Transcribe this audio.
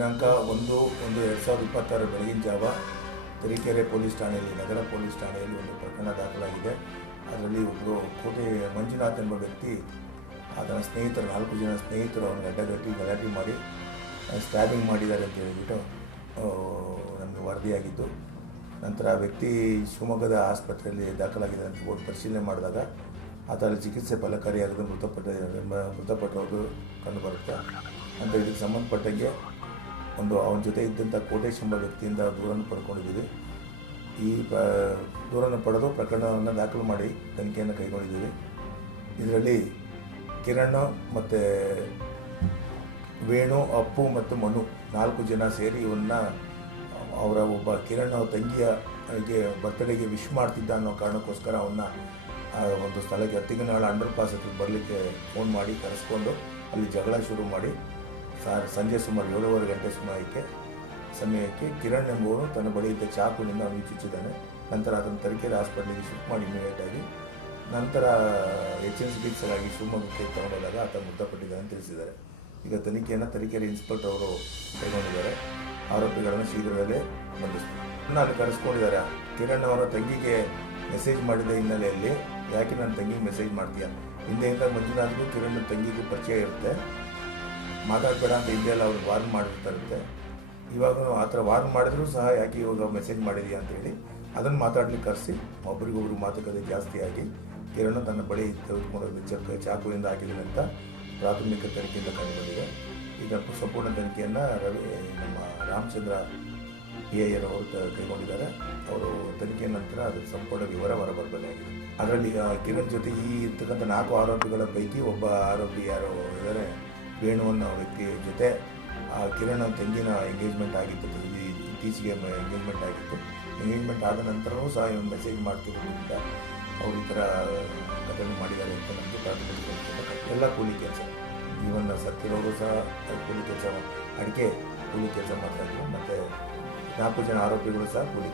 ದಿನಾಂಕ 1/1/2026 ಬೆಳಗಿನ ಜಾವ ತರೀಕೆರೆ ಪೊಲೀಸ್ ಠಾಣೆಯಲ್ಲಿ ನಗರ ಪೊಲೀಸ್ ಠಾಣೆಯಲ್ಲಿ ಒಂದು ಪ್ರಕರಣ ದಾಖಲಾಗಿದೆ. ಅದರಲ್ಲಿ ಒಬ್ಬರು ಕೋಟೆ ಮಂಜುನಾಥ್ ಎಂಬ ವ್ಯಕ್ತಿ ಅದರ ಸ್ನೇಹಿತರು 4 ಜನ ಸ್ನೇಹಿತರು ಅವನ ಅಡ್ಡಗಟ್ಟಿ ಗಲಾಟೆ ಮಾಡಿ ಸ್ಟ್ಯಾಬಿಂಗ್ ಮಾಡಿದ್ದಾರೆ ಅಂತ ಹೇಳಿಬಿಟ್ಟು ನಮಗೆ ವರದಿಯಾಗಿದ್ದು, ನಂತರ ಆ ವ್ಯಕ್ತಿ ಶಿವಮೊಗ್ಗದ ಆಸ್ಪತ್ರೆಯಲ್ಲಿ ದಾಖಲಾಗಿದೆ ಅಂತ ಹೋಗಿ ಪರಿಶೀಲನೆ ಮಾಡಿದಾಗ ಅದರ ಚಿಕಿತ್ಸೆ ಫಲಕಾರಿಯಾಗದೆ ಮೃತಪಟ್ಟವರು ಕಂಡುಬರುತ್ತೆ. ಅಂತ ಇದಕ್ಕೆ ಸಂಬಂಧಪಟ್ಟಂಗೆ ಅವನ ಜೊತೆ ಇದ್ದಂಥ ಕೋಟೇಶ್ ಎಂಬ ವ್ಯಕ್ತಿಯಿಂದ ದೂರನ್ನು ಪಡ್ಕೊಂಡಿದ್ದೀವಿ. ಈ ದೂರನ್ನು ಪಡೆದು ಪ್ರಕರಣವನ್ನು ದಾಖಲು ಮಾಡಿ ತನಿಖೆಯನ್ನು ಕೈಗೊಂಡಿದ್ದೀವಿ. ಇದರಲ್ಲಿ ಕಿರಣ್ ಮತ್ತು ವೇಣು, ಅಪ್ಪು ಮತ್ತು ಮನು 4 ಜನ ಸೇರಿ ಇವನ್ನ ಅವರ ಒಬ್ಬ ಕಿರಣ್ ತಂಗಿಗೆ ಬರ್ತ್ಡೇಗೆ ವಿಶ್ ಮಾಡ್ತಿದ್ದ ಅನ್ನೋ ಕಾರಣಕ್ಕೋಸ್ಕರ ಅವನ್ನ ಒಂದು ಸ್ಥಳಕ್ಕೆ ಹತ್ತಿಗನಾಳ ಅಂಡರ್ ಪಾಸ್ ಹತ್ರ ಬರಲಿಕ್ಕೆ ಫೋನ್ ಮಾಡಿ ಕರೆಸ್ಕೊಂಡು ಅಲ್ಲಿ ಜಗಳ ಶುರು ಮಾಡಿ ಸಂಜೆ ಸುಮಾರು 7:30 ಗಂಟೆ ಸಮಯಕ್ಕೆ ಕಿರಣ್ ಎಂಬುವನು ತನ್ನ ಬಳಿ ಇದ್ದ ಚಾಕುವಿನಿಂದ ಅವನಿಗೆ ಚುಚ್ಚಿದ್ದಾನೆ. ನಂತರ ಅದನ್ನು ತರೀಕೆರೆ ಹಾಸ್ಪಿಟಲ್ಗೆ ಶಿಫ್ಟ್ ಮಾಡಿ ಇಮಿಡಿಯೇಟಾಗಿ ನಂತರ ಹೆಚ್ಚಿನ ಚಿಕಿತ್ಸೆಗಾಗಿ ಶಿವಮೊಗ್ಗಕ್ಕೆ ತಗೊಂಡೋದಾಗ ಆತ ಮೃತಪಟ್ಟಿದ್ದಾನೆ ಅಂತ ತಿಳಿಸಿದ್ದಾರೆ. ಈಗ ತನಿಖೆಯನ್ನು ತರೀಕೆರೆ ಇನ್ಸ್ಪೆಕ್ಟರ್ ಅವರು ಕೈಗೊಂಡಿದ್ದಾರೆ. ಆರೋಪಿಗಳನ್ನು ಶೀಘ್ರದಲ್ಲೇ ಬಂಧಿಸ್ತಾರೆ. ಅಲ್ಲಿ ಕರೆಸ್ಕೊಂಡಿದ್ದಾರೆ. ಕಿರಣ್ ಅವರ ತಂಗಿಗೆ ಮೆಸೇಜ್ ಮಾಡಿದ ಹಿನ್ನೆಲೆಯಲ್ಲಿ ಯಾಕೆ ನನ್ನ ತಂಗಿಗೆ ಮೆಸೇಜ್ ಮಾಡ್ತೀಯ, ಹಿಂದೆಯಿಂದ ಮಂಜುನಾಥ್ಗೂ ಕಿರಣ್ ತಂಗಿಗೂ ಪರಿಚಯ ಇರುತ್ತೆ, ಮಾತಾಡಬೇಡ ಅಂತ ಹಿಂದೆಲ್ಲ ಅವ್ರು ವಾರ್ನ್ ಮಾಡಿರ್ತಾರಂತೆ. ಇವಾಗ ಆ ಥರ ವಾರ್ನ್ ಮಾಡಿದ್ರು ಸಹ ಯಾಕೆ ಇವಾಗ ಮೆಸೇಜ್ ಮಾಡಿದೀಯ ಅಂತೇಳಿ ಅದನ್ನು ಮಾತಾಡ್ಲಿಕ್ಕೆ ಕರೆಸಿ ಒಬ್ರಿಗೊಬ್ರು ಮಾತುಕತೆ ಜಾಸ್ತಿಯಾಗಿ ಕಿರಣ್ ತನ್ನ ಬಳಿ ತೆಗೆದುಕೊಂಡು ಚಾಕುವಿಂದ ಹಾಕಿದ್ದೀನಿ ಅಂತ ಪ್ರಾಥಮಿಕ ತನಿಖೆಯಿಂದ ಕಂಡುಬಂದಿದೆ. ಈಗ ಸಂಪೂರ್ಣ ತನಿಖೆಯನ್ನು ನಮ್ಮ ರಾಮಚಂದ್ರ PIR ಅವರು ಕೈಗೊಂಡಿದ್ದಾರೆ. ಅವರು ತನಿಖೆ ನಂತರ ಅದರ ಸಂಪೂರ್ಣ ವಿವರ ಹೊರಬರಬೇಕಾಗಿದೆ. ಅದರಲ್ಲಿ ಕಿರಣ್ ಜೊತೆ ಇರ್ತಕ್ಕಂಥ 4 ಆರೋಪಿಗಳ ಪೈಕಿ ಒಬ್ಬ ಆರೋಪಿ ಯಾರು ಇದ್ದಾರೆ, ವೇಣು ಅನ್ನೋ ವ್ಯಕ್ತಿ ಜೊತೆ ಕಿರಣ್ ತಂಗಿನ ಎಂಗೇಜ್ಮೆಂಟ್ ಆಗಿತ್ತು. ಇತ್ತೀಚೆಗೆ ಎಂಗೇಜ್ಮೆಂಟ್ ಆಗಿತ್ತು. ಎಂಗೇಜ್ಮೆಂಟ್ ಆದ ನಂತರವೂ ಸಹ ಮೆಸೇಜ್ ಮಾಡ್ತಿರೋದ್ರಿಂದ ಅವ್ರು ಈ ಥರ ಘಟನೆ ಮಾಡಿದ್ದಾರೆ ಅಂತ ನಮಗೆ ಪ್ರಾಥಮಿಕ ಎಲ್ಲ ಕೂಲಿ ಕೆಲಸ, ಇವನ್ನ ಸತ್ತಿರೋರು ಸಹ ಕೂಲಿ ಕೆಲಸ, ಅಡಿಕೆ ಕೂಲಿ ಕೆಲಸ ಮಾಡ್ತಾಯಿದ್ರು. ಮತ್ತು 4 ಜನ ಆರೋಪಿಗಳು ಸಹ ಕೂಲಿ